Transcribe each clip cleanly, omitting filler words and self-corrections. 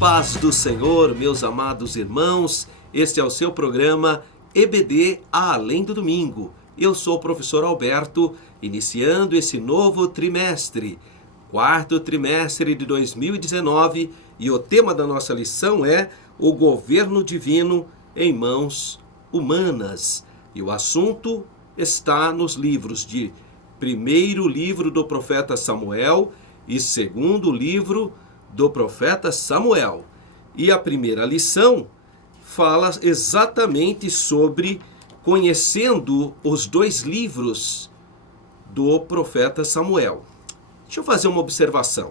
paz do Senhor, meus amados irmãos, este é o seu programa EBD Além do Domingo. Eu sou o professor Alberto, iniciando esse novo trimestre, quarto trimestre de 2019, e o tema da nossa lição é o governo divino em mãos humanas. E o assunto está nos livros de primeiro livro do profeta Samuel e segundo livro do profeta Samuel. E a primeira lição fala exatamente sobre conhecendo os dois livros do profeta Samuel. Deixa eu fazer uma observação.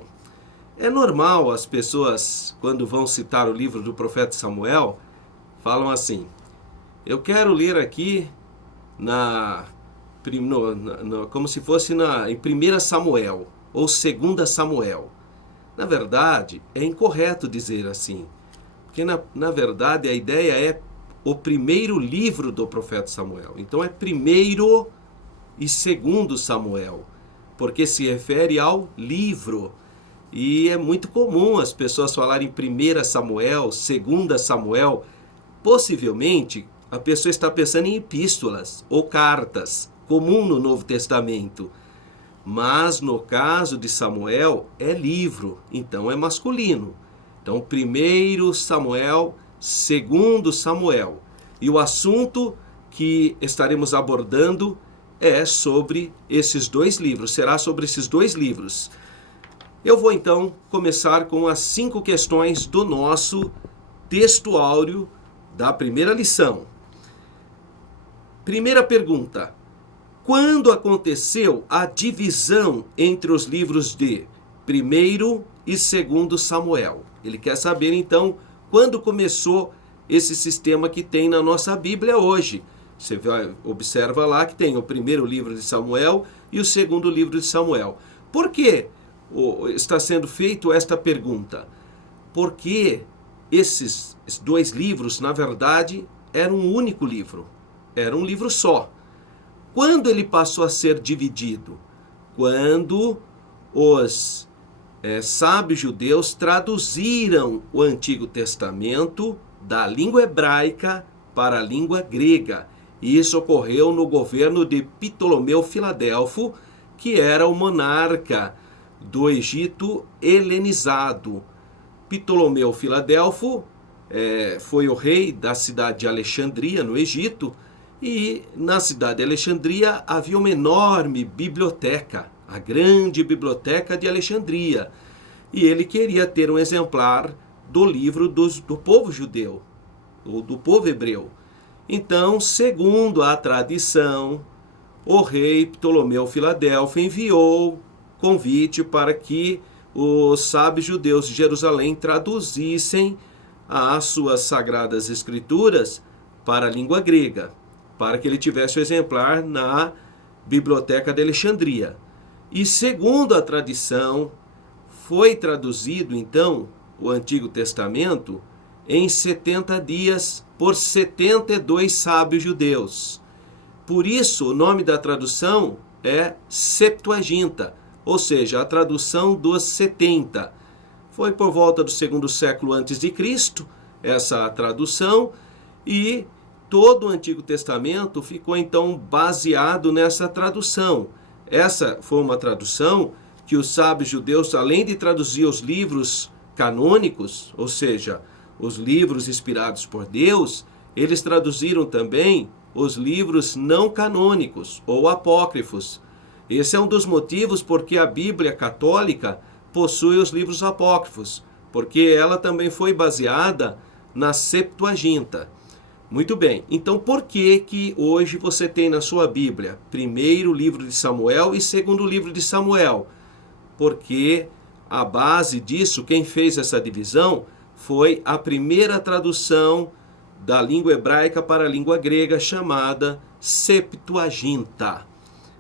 É normal as pessoas, quando vão citar o livro do profeta Samuel, falam assim: eu quero ler aqui como se fosse em 1 Samuel ou 2 Samuel. Na verdade, é incorreto dizer assim, porque na verdade a ideia é o primeiro livro do profeta Samuel. Então é 1 e 2 Samuel, porque se refere ao livro. E é muito comum as pessoas falarem 1 Samuel, 2 Samuel. Possivelmente a pessoa está pensando em epístolas ou cartas, comum no Novo Testamento. Mas no caso de Samuel é livro, então é masculino. Então 1 Samuel, 2 Samuel. E o assunto que estaremos abordando é sobre esses dois livros, será sobre esses dois livros. Eu vou então começar com as 5 questões do nosso texto áureo da primeira lição. Primeira pergunta: quando aconteceu a divisão entre os livros de 1 e 2 Samuel? Ele quer saber então quando começou esse sistema que tem na nossa Bíblia hoje. Você observa lá que tem o primeiro livro de Samuel e o segundo livro de Samuel. Por que está sendo feita esta pergunta? Porque esses dois livros, na verdade, eram um único livro. Era um livro só. Quando ele passou a ser dividido? Quando os sábios judeus traduziram o Antigo Testamento da língua hebraica para a língua grega. E isso ocorreu no governo de Ptolomeu Filadelfo, que era o monarca do Egito helenizado. Ptolomeu Filadelfo foi o rei da cidade de Alexandria, no Egito, e na cidade de Alexandria havia uma enorme biblioteca, a grande biblioteca de Alexandria. E ele queria ter um exemplar do livro do povo judeu, ou do povo hebreu. Então, segundo a tradição, o rei Ptolomeu Filadelfo enviou convite para que os sábios judeus de Jerusalém traduzissem as suas sagradas escrituras para a língua grega, para que ele tivesse o exemplar na biblioteca de Alexandria. E segundo a tradição, foi traduzido então o Antigo Testamento em 70 dias por 72 sábios judeus. Por isso o nome da tradução é Septuaginta, ou seja, a tradução dos 70. Foi por volta do 2º século antes de Cristo essa tradução, e todo o Antigo Testamento ficou então baseado nessa tradução. Essa foi uma tradução que os sábios judeus, além de traduzir os livros canônicos, ou seja, os livros inspirados por Deus, eles traduziram também os livros não canônicos ou apócrifos. Esse é um dos motivos porque a Bíblia católica possui os livros apócrifos, porque ela também foi baseada na Septuaginta. Muito bem, então por que hoje você tem na sua Bíblia primeiro livro de Samuel e segundo livro de Samuel? Porque a base disso, quem fez essa divisão, foi a primeira tradução da língua hebraica para a língua grega, chamada Septuaginta.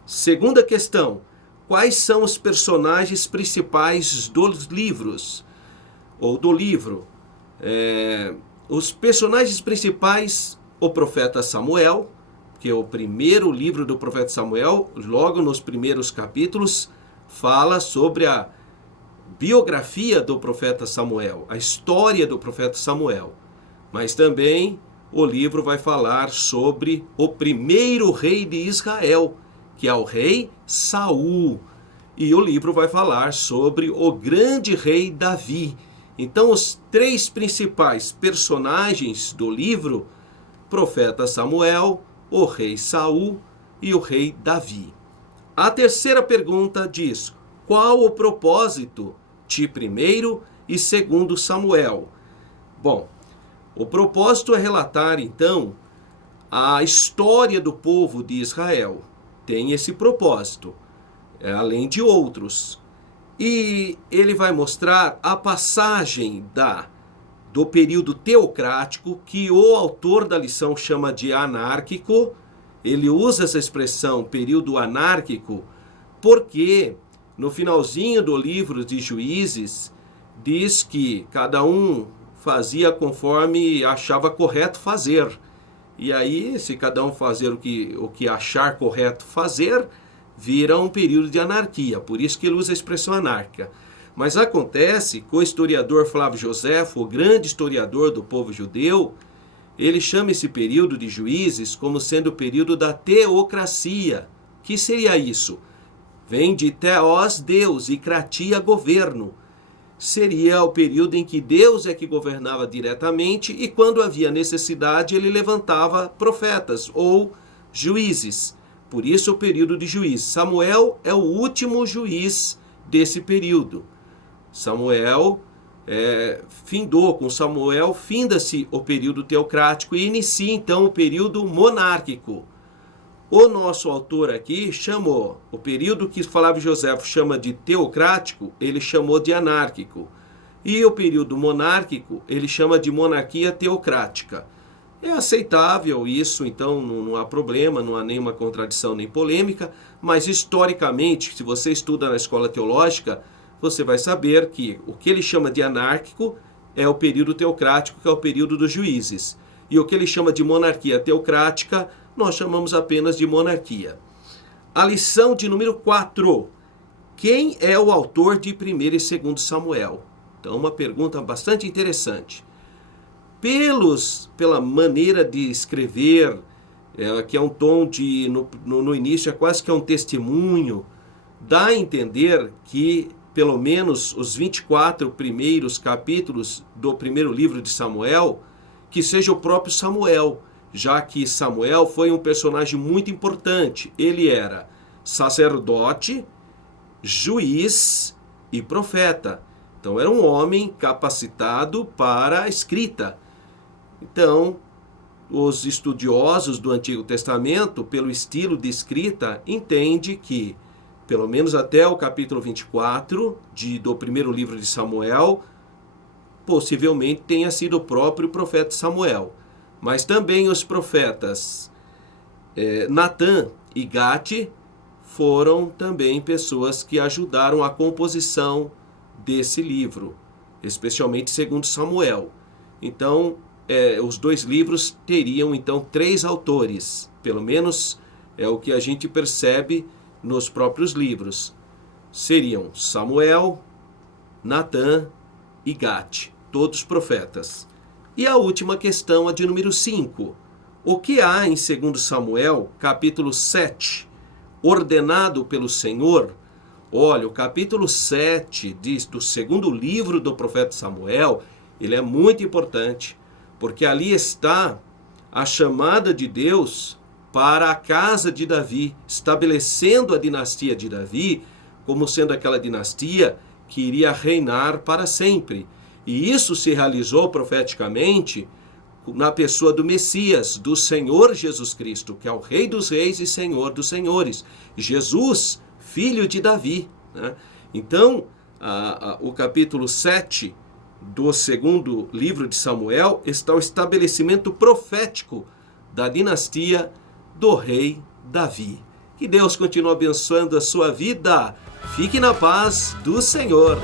Segunda questão: quais são os personagens principais dos livros? Ou do livro? Os personagens principais, o profeta Samuel, que é o primeiro livro do profeta Samuel, logo nos primeiros capítulos, fala sobre biografia do profeta Samuel, a história do profeta Samuel. Mas também o livro vai falar sobre o primeiro rei de Israel, que é o rei Saul. E o livro vai falar sobre o grande rei Davi. Então, os três principais personagens do livro: profeta Samuel, o rei Saul e o rei Davi. A terceira pergunta diz: qual o propósito de 1º e 2º Samuel? Bom, o propósito é relatar, então, a história do povo de Israel. Tem esse propósito, além de outros. E ele vai mostrar a passagem do período teocrático, que o autor da lição chama de anárquico. Ele usa essa expressão, período anárquico, porque no finalzinho do livro de Juízes, diz que cada um fazia conforme achava correto fazer. E aí, se cada um fazer o que achar correto fazer, vira um período de anarquia. Por isso que ele usa a expressão anárquica. Mas acontece que o historiador Flávio Joséfo, o grande historiador do povo judeu, ele chama esse período de Juízes como sendo o período da teocracia. O que seria isso? Vem de theos, Deus, e kratia, governo. Seria o período em que Deus é que governava diretamente e quando havia necessidade ele levantava profetas ou juízes. Por isso o período de juízes. Samuel é o último juiz desse período. Samuel findou, com Samuel finda-se o período teocrático e inicia então o período monárquico. O nosso autor aqui chamou o período que Flávio Joséfo chama de teocrático, ele chamou de anárquico. E o período monárquico, ele chama de monarquia teocrática. É aceitável isso, então não há problema, não há nenhuma contradição nem polêmica, mas historicamente, se você estuda na escola teológica, você vai saber que o que ele chama de anárquico é o período teocrático, que é o período dos juízes. E o que ele chama de monarquia teocrática, nós chamamos apenas de monarquia. A lição de número 4. Quem é o autor de 1º e 2º Samuel? Então, uma pergunta bastante interessante. Pela maneira de escrever, que é um tom de, no início é quase que é um testemunho, dá a entender que pelo menos os 24 primeiros capítulos do primeiro livro de Samuel, que seja o próprio Samuel, já que Samuel foi um personagem muito importante. Ele era sacerdote, juiz e profeta. Então era um homem capacitado para a escrita. Então, os estudiosos do Antigo Testamento, pelo estilo de escrita, entendem que, pelo menos até o capítulo 24 do primeiro livro de Samuel, possivelmente tenha sido o próprio profeta Samuel. Mas também os profetas Natã e Gate foram também pessoas que ajudaram a composição desse livro, especialmente segundo Samuel. Então, os dois livros teriam então 3 autores, pelo menos é o que a gente percebe nos próprios livros. Seriam Samuel, Natã e Gate, todos profetas. E a última questão, a de número 5. O que há em 2 Samuel, capítulo 7, ordenado pelo Senhor? Olha, o capítulo 7 do segundo livro do profeta Samuel, ele é muito importante, porque ali está a chamada de Deus para a casa de Davi, estabelecendo a dinastia de Davi como sendo aquela dinastia que iria reinar para sempre. E isso se realizou profeticamente na pessoa do Messias, do Senhor Jesus Cristo, que é o Rei dos Reis e Senhor dos Senhores. Jesus, filho de Davi, né? Então, o capítulo 7 do segundo livro de Samuel está o estabelecimento profético da dinastia do rei Davi. Que Deus continue abençoando a sua vida. Fique na paz do Senhor.